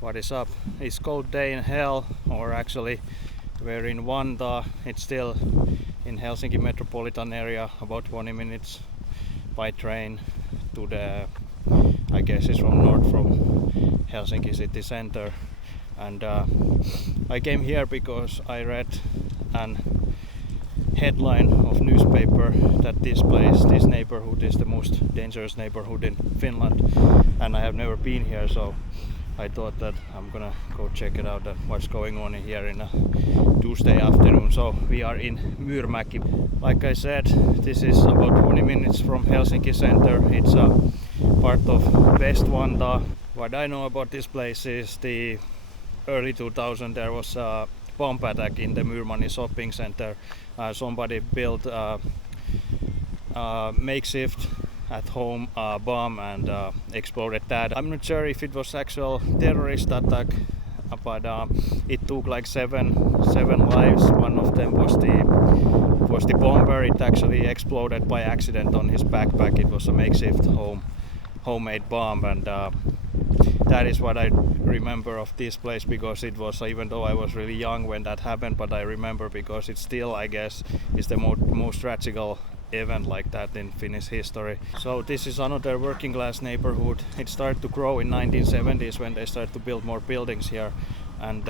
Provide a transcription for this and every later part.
What is up? It's cold day in hell, or actually we're in Vantaa. It's still in Helsinki metropolitan area, about 20 minutes by train to the, I guess it's from north from Helsinki city center. And I came here because I read an headline of newspaper that this neighborhood is the most dangerous neighborhood in Finland, and I have never been here, so I thought that I'm gonna go check it out, what's going on here in a Tuesday afternoon. So we are in Myyrmäki. Like I said, this is about 20 minutes from Helsinki center. It's a part of West Vantaa. What I know about this place is the early 2000s there was a bomb attack in the Myyrmäki shopping center. Somebody built a makeshift at home bomb and exploded that. I'm not sure if it was actual terrorist attack, but it took like seven lives. One of them was the bomber. It actually exploded by accident on his backpack. It was a makeshift homemade bomb, and that is what I remember of this place, because it was, even though I was really young when that happened, but I remember because it still, I guess, is the most tragical event like that in Finnish history. So this is another working class neighborhood. It started to grow in 1970s when they started to build more buildings here, and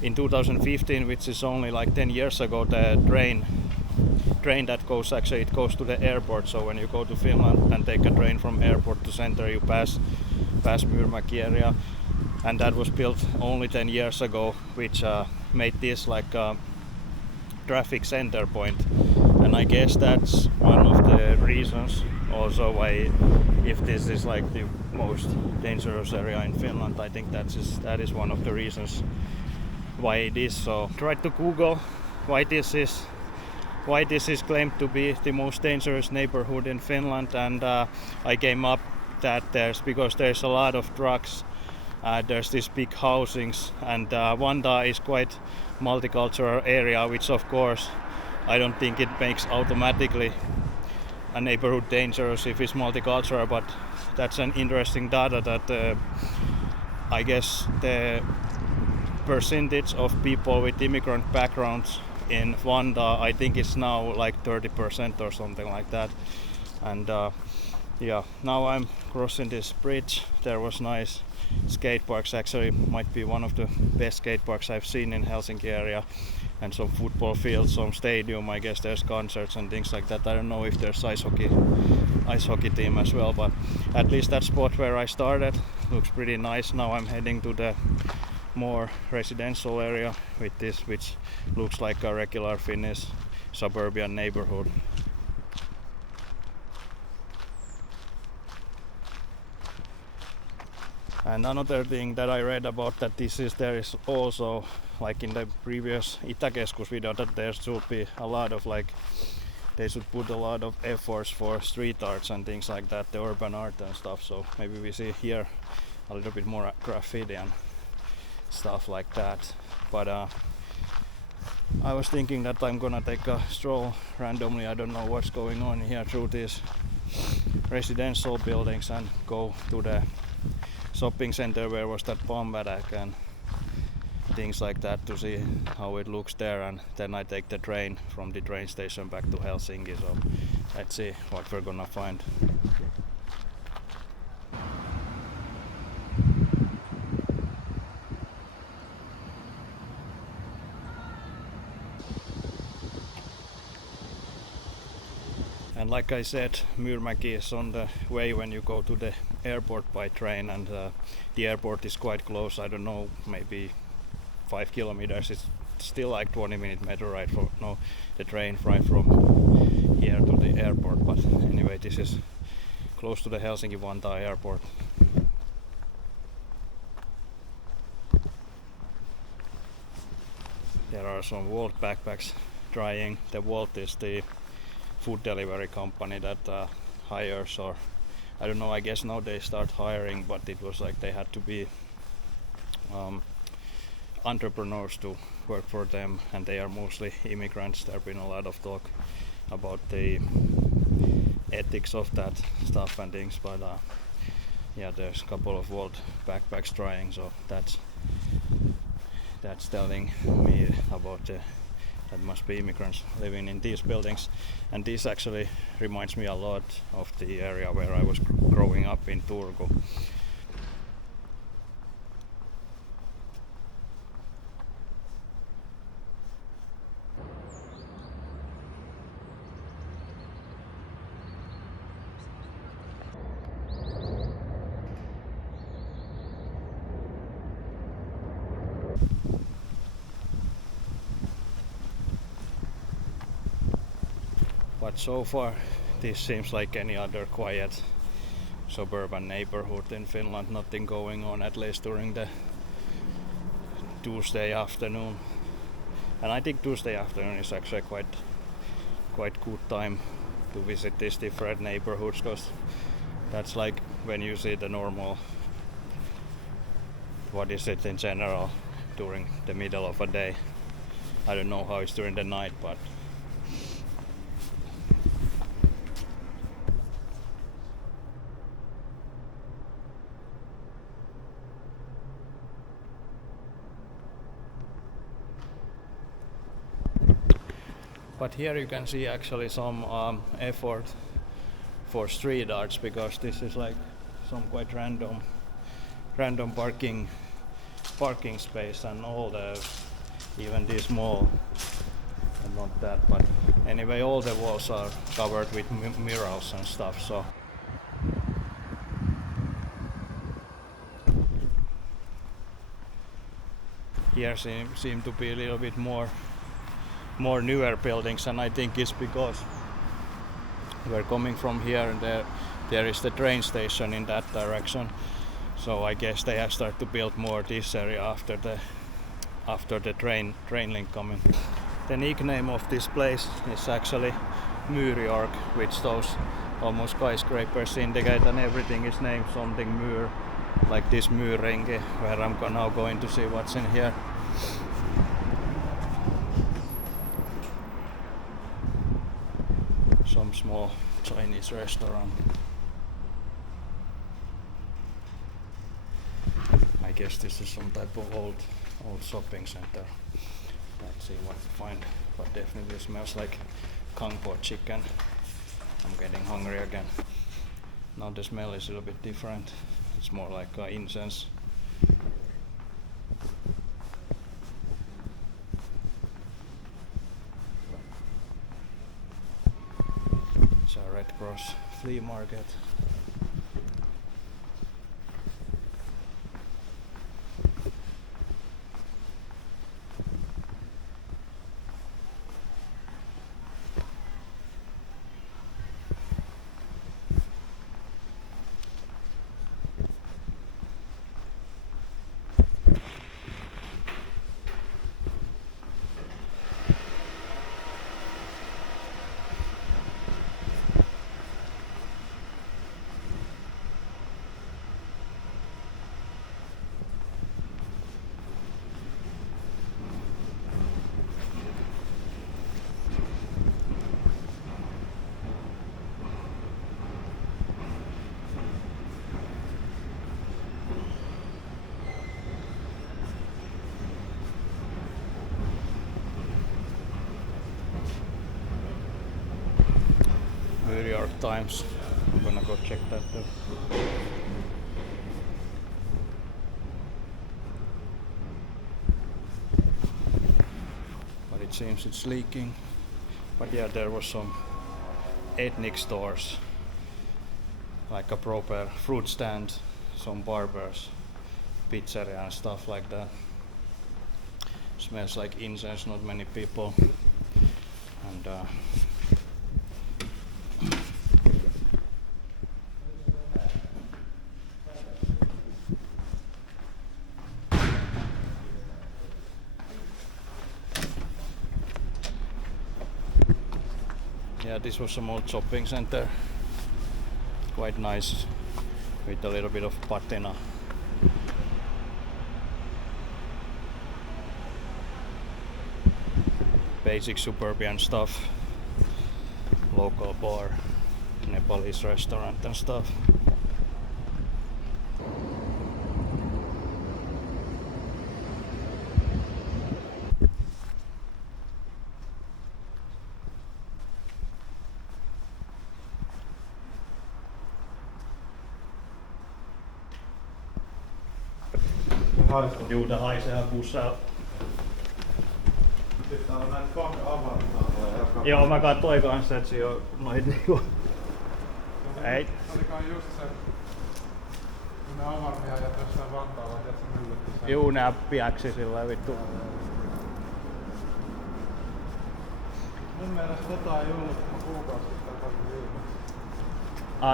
in 2015, which is only like 10 years ago, the train that goes, actually it goes to the airport. So when you go to Finland and take a train from airport to center, you pass Myyrmäki area, and that was built only 10 years ago, which made this like a traffic center point. And I guess that's one of the reasons also why, if this is like the most dangerous area in Finland, I think that is one of the reasons why it is. So tried to Google why this is claimed to be the most dangerous neighborhood in Finland, and I came up that because there's a lot of drugs, there's these big housings, and Vantaa is quite multicultural area, which of course I don't think it makes automatically a neighborhood dangerous if it's multicultural, but that's an interesting data that I guess the percentage of people with immigrant backgrounds in Vantaa, I think it's now like 30% or something like that. And yeah, now I'm crossing this bridge. There was nice skate parks, actually might be one of the best skate parks I've seen in Helsinki area, and some football fields, some stadium. I guess there's concerts and things like that. I don't know if there's ice hockey team as well, but at least that spot where I started looks pretty nice. Now I'm heading to the more residential area with this, which looks like a regular Finnish suburban neighborhood. And another thing that I read about that there is also, like in the previous Itäkeskus video, that there should be a lot of they should put a lot of efforts for street arts and things like that, the urban art and stuff. So maybe we see here a little bit more graffiti and stuff like that. But I was thinking that I'm gonna take a stroll randomly, I don't know what's going on here, through these residential buildings and go to the shopping center where was that bomb attack and things like that, to see how it looks there, and then I take the train from the train station back to Helsinki. So let's see what we're gonna find. And like I said, Myyrmäki is on the way when you go to the airport by train, and the airport is quite close. I don't know, maybe 5 kilometers. It's still like 20-minute metro ride the train right from here to the airport. But anyway, this is close to the Helsinki-Vantaa airport. There are some Wolt backpacks drying. The Wolt is the food delivery company that hires, or I don't know, I guess now they start hiring, but it was like they had to be entrepreneurs to work for them, and they are mostly immigrants. There have been a lot of talk about the ethics of that stuff and things, but yeah, there's a couple of old backpacks drying, so that's telling me about that must be immigrants living in these buildings. And this actually reminds me a lot of the area where I was growing up in Turku. But so far this seems like any other quiet suburban neighborhood in Finland. Nothing going on, at least during the Tuesday afternoon. And I think Tuesday afternoon is actually quite good time to visit these different neighborhoods, because that's like when you see the normal, what is it in general, during the middle of a day. I don't know how it's during the night, but here you can see actually some effort for street arts, because this is like some quite random parking space, and all the, even this small, not that, but anyway, all the walls are covered with murals and stuff. So here seem to be a little bit more newer buildings, and I think it's because we're coming from here, and there is the train station in that direction. So I guess they have started to build more this area after the train link coming. The nickname of this place is actually Myyrmäki, which those almost skyscrapers indicate, and everything is named something Myr, like this Myyrmäki, where I'm now going to see what's in here. Some small Chinese restaurant. I guess this is some type of old shopping center. Let's see what we find. But definitely smells like kung po chicken. I'm getting hungry again. Now the smell is a little bit different. It's more like incense. It's a Red Cross flea market. New York Times. I'm gonna go check that too. But it seems it's leaking. But yeah, there was some ethnic stores, like a proper fruit stand, some barbers, pizzeria and stuff like that. Smells like incense, not many people. And yeah, this was some old shopping center, quite nice, with a little bit of patina. Basic suburban stuff, local bar, Nepalese restaurant and stuff. haisee. Juu, tää haisee ihan pussaa. Siis täällä on näitä avaruusnaaloja. Joo, mä katsoin kanssa, että siinä on noit niinku... Ei. Se oli kai just se... Kun ne avarmia ja jossain Vantaalla, että se myllytti sen. Juu, nää piäksi sillä vittu. Mun mielestä tota ei ollut, kun mä kuukausi sitten katsoin viimeksi.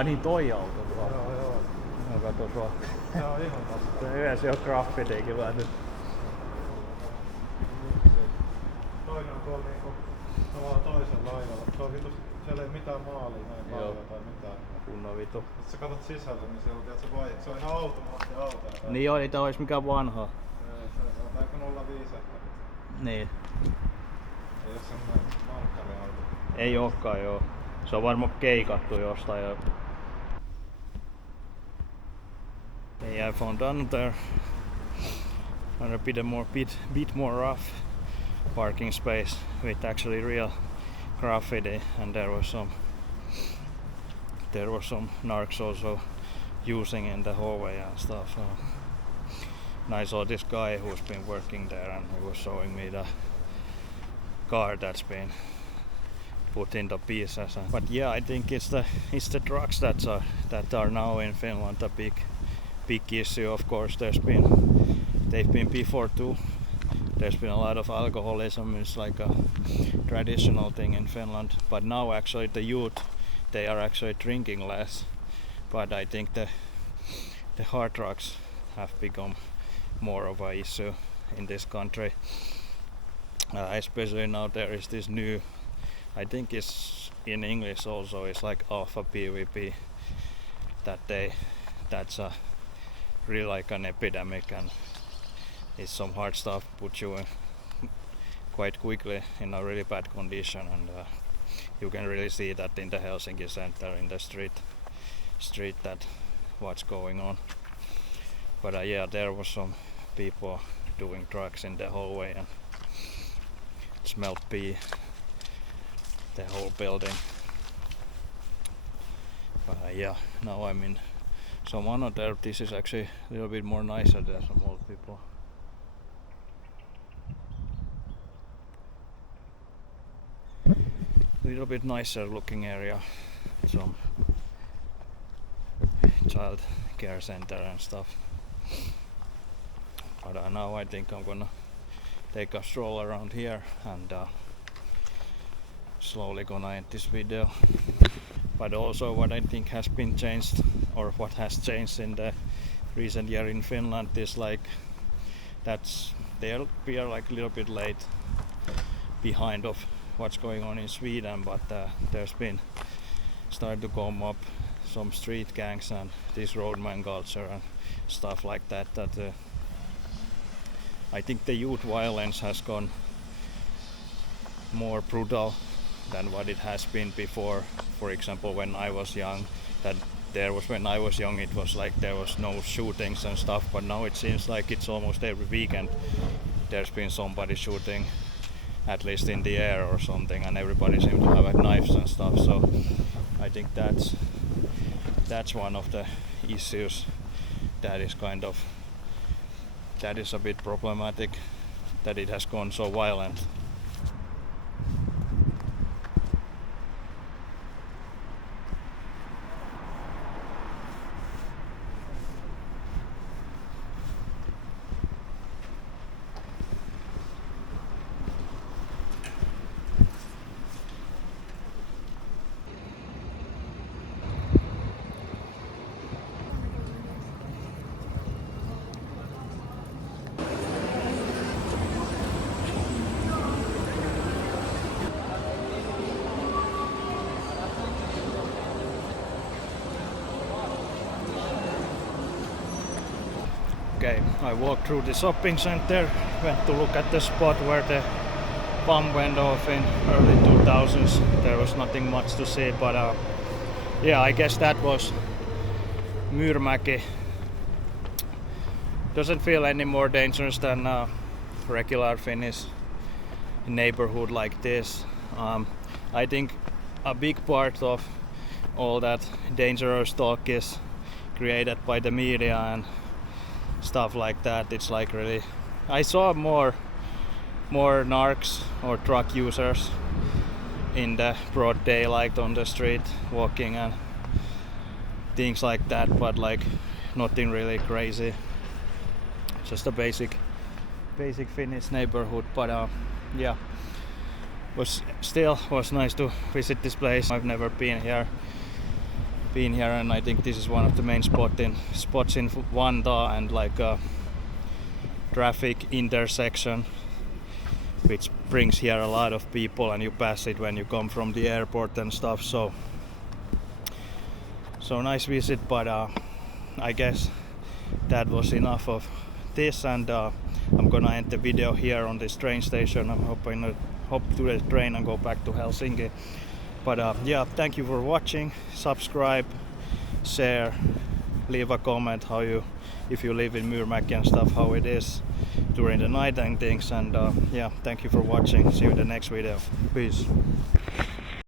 Niin toi auto tuo. Joo. No kato sua. Se on ihan vasta. Se yhdessä jo graffitiikin vaan nyt. Toinen on tuolla niinku tavallaan toisella laidalla. Se on vitu, siellä ei mitään maalia näin paljon tai mitään. Kunnon vitu. Jos sä katot sisälle, niin siellä on, se on ihan automaatti. Niin joo, ei tää ois mikään vanha. Se on aika 05 ehkä. Niin. Ei oo semmonen markkariauto. Ei ookaan joo. Se on varmaan keikattu jostain jo. Yeah, I found another bit more rough parking space with actually real graffiti, and there was some narcs also using in the hallway and stuff. And I saw this guy who's been working there, and he was showing me the car that's been put into pieces. But yeah, I think it's the drugs that are now in Finland a big issue. Of course, they've been before too. There's been a lot of alcoholism. It's like a traditional thing in Finland. But now actually the youth, they are actually drinking less. But I think the hard drugs have become more of an issue in this country. Especially now there is this new, I think it's in English also, it's like alpha PVP, that's a really like an epidemic, and it's some hard stuff, put you in quite quickly in a really bad condition, and you can really see that in the Helsinki center, in the street that what's going on. But yeah, there was some people doing drugs in the hallway, and it smelled pee, the whole building. But yeah, now I'm in some another. This is actually a little bit more nicer. There's some old people. A little bit nicer looking area. Some child care center and stuff. But now I think I'm gonna take a stroll around here and slowly gonna end this video. But also what I think has been changed, or what has changed in the recent year in Finland, is like we are like a little bit late behind of what's going on in Sweden, but there's been started to come up some street gangs and this roadman culture and stuff like that, I think the youth violence has gone more brutal than what it has been before. For example, when I was young, when I was young, it was like there was no shootings and stuff, but now it seems like it's almost every weekend there's been somebody shooting, at least in the air or something, and everybody seems to have like knives and stuff. So I think that's one of the issues that is a bit problematic, that it has gone so violent. Okay, I walked through the shopping center, went to look at the spot where the bomb went off in early 2000s. There was nothing much to see, but yeah, I guess that was Myyrmäki. Doesn't feel any more dangerous than regular Finnish neighborhood like this. I think a big part of all that dangerous talk is created by the media and stuff like that. It's like really, I saw more narcs or truck users in the broad daylight on the street walking and things like that, but like nothing really crazy, just a basic Finnish neighborhood. But yeah, was nice to visit this place. I've never been here, and I think this is one of the main spots in Vantaa, and like a traffic intersection which brings here a lot of people, and you pass it when you come from the airport and stuff. So nice visit, but I guess that was enough of this, and I'm gonna end the video here on this train station. I'm hoping to hop to the train and go back to Helsinki. But yeah, thank you for watching. Subscribe, share, leave a comment if you live in Myyrmäki and stuff, how it is during the night and things. And yeah, thank you for watching. See you in the next video. Peace.